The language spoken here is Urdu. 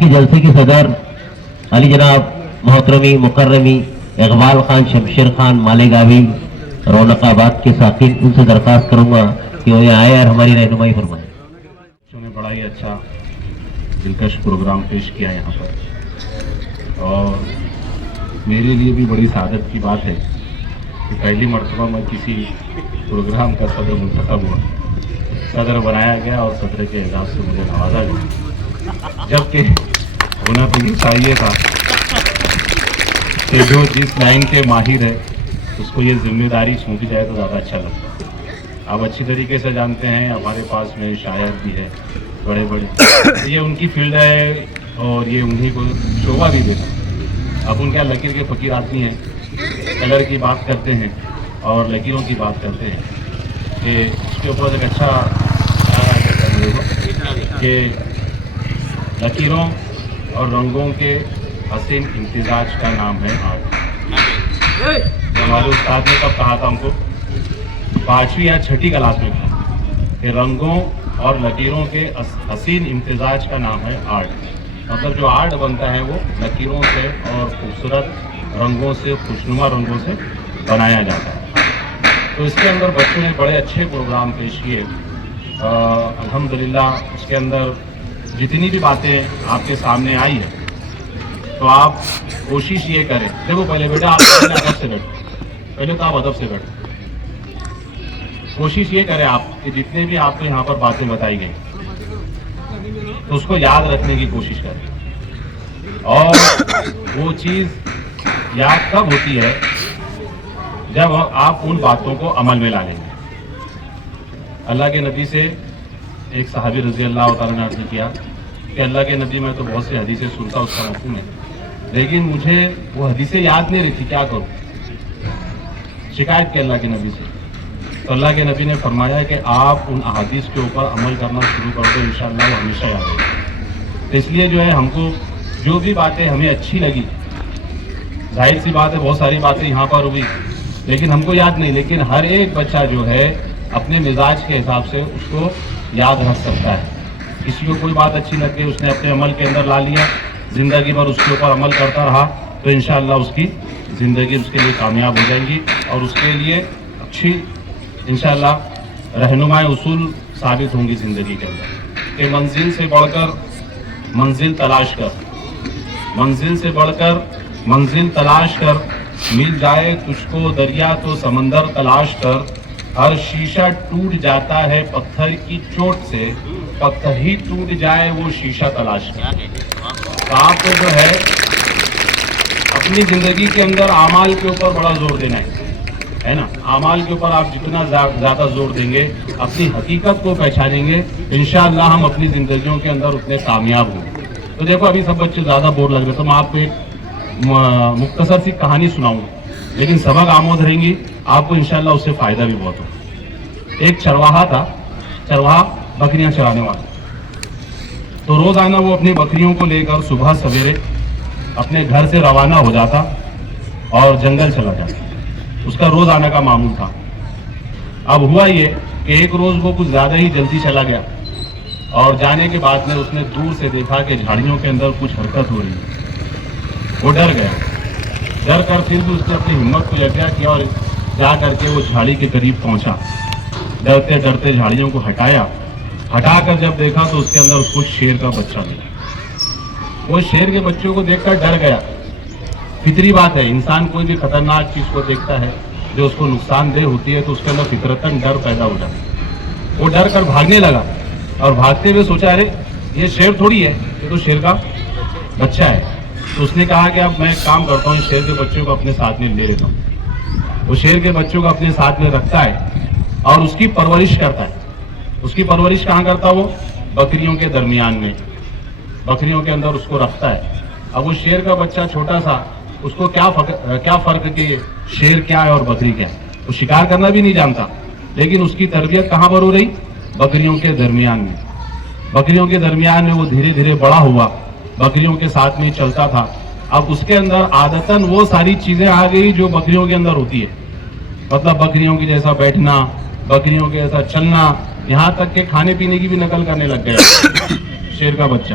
کے جلسے کی صدر علی جناب محترمی مکرمی اقبال خان شمشیر خان مالیگاوی رونق آباد کے ساقین، ان سے درخواست کروں گا کہ وہ آئے اور ہماری رہنمائی فرمائیں۔ نے بڑا ہی اچھا دلکش پروگرام پیش کیا یہاں پر، اور میرے لیے بھی بڑی سعادت کی بات ہے کہ پہلی مرتبہ میں کسی پروگرام کا صدر منتخب ہوا، صدر بنایا گیا اور صدر کے اعزاز سے مجھے نوازا گیا، جبکہ ہونا تو یہ چاہیے تھا کہ جو جس لائن کے ماہر ہے اس کو یہ ذمہ داری سونپی جائے تو زیادہ اچھا لگتا ہے۔ آپ اچھی طریقے سے جانتے ہیں ہمارے پاس میں شاعر بھی ہے بڑے بڑے، یہ ان کی فیلڈ ہے اور یہ انہیں کو شعبہ بھی دیتا۔ اب ان کیا لکیر کے فقیر آدمی ہیں، کلر کی بات کرتے ہیں اور لکیروں کی بات کرتے ہیں کہ اس کے اوپر ایک اچھا کہ لکیروں اور رنگوں کے حسین امتزاج کا نام ہے آرٹ۔ ہمارے استاد نے کب کہا تھا ہم کو، 5ویں یا 6ٹھی کلاس میں کہا کہ رنگوں اور لکیروں کے حسین امتزاج کا نام ہے آرٹ۔ مطلب جو آرٹ بنتا ہے وہ لکیروں سے اور خوبصورت رنگوں سے، خوشنما رنگوں سے بنایا جاتا ہے۔ تو اس کے اندر بچوں نے بڑے اچھے پروگرام پیش کیے، الحمدللہ۔ اس کے اندر جتنی بھی باتیں آپ کے سامنے آئی ہیں تو آپ کوشش یہ کریں، دیکھو پہلے بیٹا آپ ادب سے بیٹھو، پہلے تو آپ ادب سے بیٹھو۔ کوشش یہ کریں آپ کہ جتنے بھی آپ کو یہاں پر باتیں بتائی گئی تو اس کو یاد رکھنے کی کوشش کریں، اور وہ چیز یاد کب ہوتی ہے جب آپ ان باتوں کو عمل میں لا لیں گے۔ اللہ کے نبی سے ایک صحابی رضی اللہ تعالیٰ نے عرض کیا کہ اللہ کے نبی میں تو بہت سی حدیثیں سنتا، اس کا مفہوم ہے، لیکن مجھے وہ حدیثیں یاد نہیں رہتی، کیا کروں؟ شکایت کی اللہ کے نبی سے، تو اللہ کے نبی نے فرمایا کہ آپ ان احادیث کے اوپر عمل کرنا شروع کر دو، انشاءاللہ وہ ہمیشہ یاد رہے گا۔ تو اس لیے جو ہے ہم کو جو بھی باتیں ہمیں اچھی لگی، ظاہر سی بات ہے بہت ساری باتیں یہاں پر ہوئی لیکن ہم کو یاد نہیں، لیکن ہر ایک بچہ جو ہے اپنے مزاج کے حساب سے اس کو یاد رکھ سکتا ہے۔ کسی کو کوئی بات اچھی لگ گئی، اس نے اپنے عمل کے اندر لا لیا، زندگی بھر اس کے اوپر عمل کرتا رہا تو انشاءاللہ اس کی زندگی اس کے لیے کامیاب ہو جائیں گی، اور اس کے لیے اچھی انشاءاللہ رہنمائی اصول ثابت ہوں گی زندگی کے اندر کہ منزل سے بڑھ کر منزل تلاش کر، منزل سے بڑھ کر منزل تلاش کر، مل جائے تجھ کو دریا تو سمندر تلاش کر، ہر شیشہ ٹوٹ جاتا ہے پتھر کی چوٹ سے، پتھر ہی ٹوٹ جائے وہ شیشہ تلاش کر۔ تو آپ کو جو ہے اپنی زندگی کے اندر اعمال کے اوپر بڑا زور دینا ہے نا، اعمال کے اوپر آپ جتنا زیادہ زور دیں گے، اپنی حقیقت کو پہچانیں گے، انشاءاللہ ہم اپنی زندگیوں کے اندر اتنے کامیاب ہوں گے۔ تو دیکھو ابھی سب بچے زیادہ بور لگ رہے تو میں آپ کو ایک مختصر سی کہانی سناؤں گا، لیکن سبق آموز رہیں گی، آپ کو انشاءاللہ اس سے فائدہ بھی بہت ہوگا۔ ایک چرواہا تھا، چرواہا بکریاں چرانے والا، تو روزانہ وہ اپنی بکریوں کو لے کر صبح سویرے اپنے گھر سے روانہ ہو جاتا اور جنگل چلا جاتا، اس کا روز آنے کا معمول تھا۔ اب ہوا یہ کہ ایک روز وہ کچھ زیادہ ہی جلدی چلا گیا، اور جانے کے بعد میں اس نے دور سے دیکھا کہ جھاڑیوں کے اندر کچھ حرکت ہو رہی ہے، وہ ڈر گیا، ڈر کر پھر بھی اس نے اپنی ہمت کو یکجا کیا اور جا کر کے وہ جھاڑی کے قریب پہنچا، ڈرتے ڈرتے جھاڑیوں کو ہٹایا، ہٹا کر جب دیکھا تو اس کے اندر اس کو شیر کا بچہ ملا۔ وہ شیر کے بچوں کو دیکھ کر ڈر گیا۔ فطری بات ہے، انسان کوئی بھی خطرناک چیز کو دیکھتا ہے جو اس کو نقصان دہ ہوتی ہے تو اس کے اندر فطرتاً ڈر پیدا ہو جاتا ہے۔ وہ ڈر کر بھاگنے لگا اور بھاگتے ہوئے سوچا ارے یہ شیر تھوڑی ہے، یہ تو شیر کا بچہ ہے۔ تو اس نے کہا کہ اب میں ایک کام کرتا ہوں، شیر کے بچوں کو اپنے ساتھ میں لے لیتا ہوں۔ وہ شیر کے بچوں کو اپنے ساتھ میں رکھتا ہے اور اس کی پرورش کرتا ہے۔ اس کی پرورش کہاں کرتا وہ؟ بکریوں کے درمیان میں، بکریوں کے اندر اس کو رکھتا ہے۔ اب وہ شیر کا بچہ چھوٹا سا، اس کو کیا فرق کہ شیر کیا ہے اور بکری کیا ہے، وہ شکار کرنا بھی نہیں جانتا، لیکن اس کی تربیت کہاں پر ہو رہی؟ بکریوں کے درمیان میں۔ بکریوں کے درمیان میں وہ دھیرے دھیرے بڑا ہوا، بکریوں کے ساتھ میں چلتا تھا۔ اب اس کے اندر عادتاً وہ ساری چیزیں آ گئی جو بکریوں کے اندر ہوتی ہے، مطلب بکریوں کی جیسا بیٹھنا، بکریوں کے جیسا چلنا، یہاں تک کہ کھانے پینے کی بھی نقل کرنے لگ گیا شیر کا بچہ۔